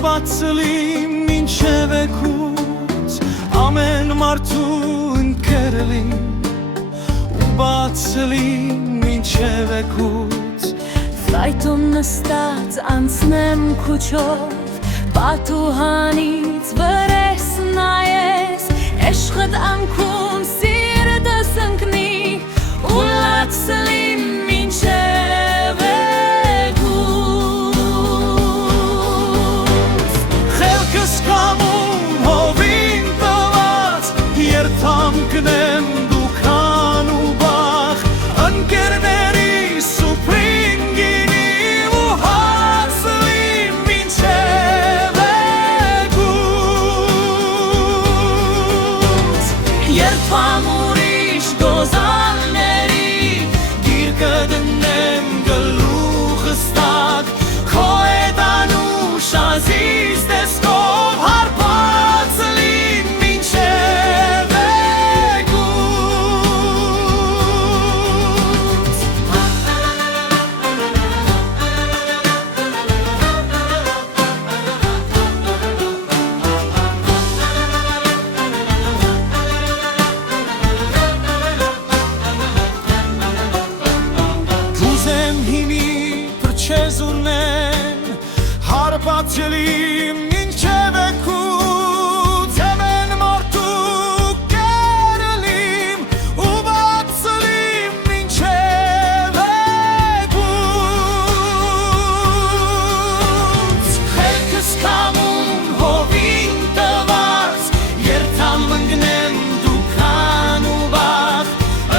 հարբացլի մինչև եկուց ամեն մարդու ընկերլին ու բացլի մինչև եկուց Ֆայտում նստած անցնեմ քուչով պատուհանից վրես նայես Էշխդ անքում սիրտս ընկնի ու լացլի մինչև եկուց Խելքս կամում հովին տված երթամ կնեմ դուքան ու բախ ընկերների սուպրին գինի ու հացլի մինչև եկուց Երթամ ուրիշ գոզանների գիրկը դնեմ գլուխս տակ քո էդանուշ ազիզ տեսքով հարբացլի մինչև եկուց Կուզեմ հիմի պրչեզ ունեն հարբացլի մինչև եկուց Ամեն մարդու կերլիմ ու բացլի մինչև եկուց Խելքս կամում հովին տված երթամ ընկնեմ դուքան ու բախ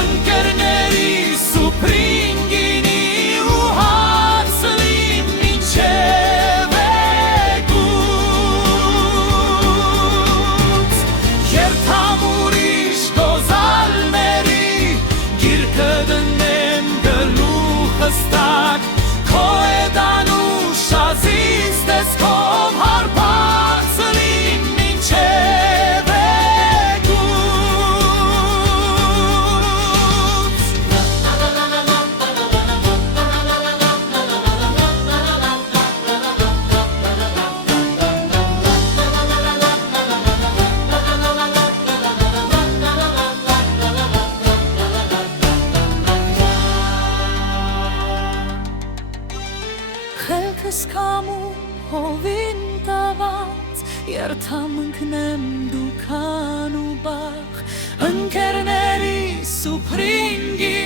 ընկերների սուպրին գինի ու հացլի մինչև եկուց Երթամ ուրիշ գոզալների գիրկը դնեմ գլուխս տակ քո էդանուշ ազիզ տեսքով հարբացլի մինչև եկուց Խելքս կամում հովին տված երթամ ընկնեմ դուքան ու բախ ընկերների սուպրին գինի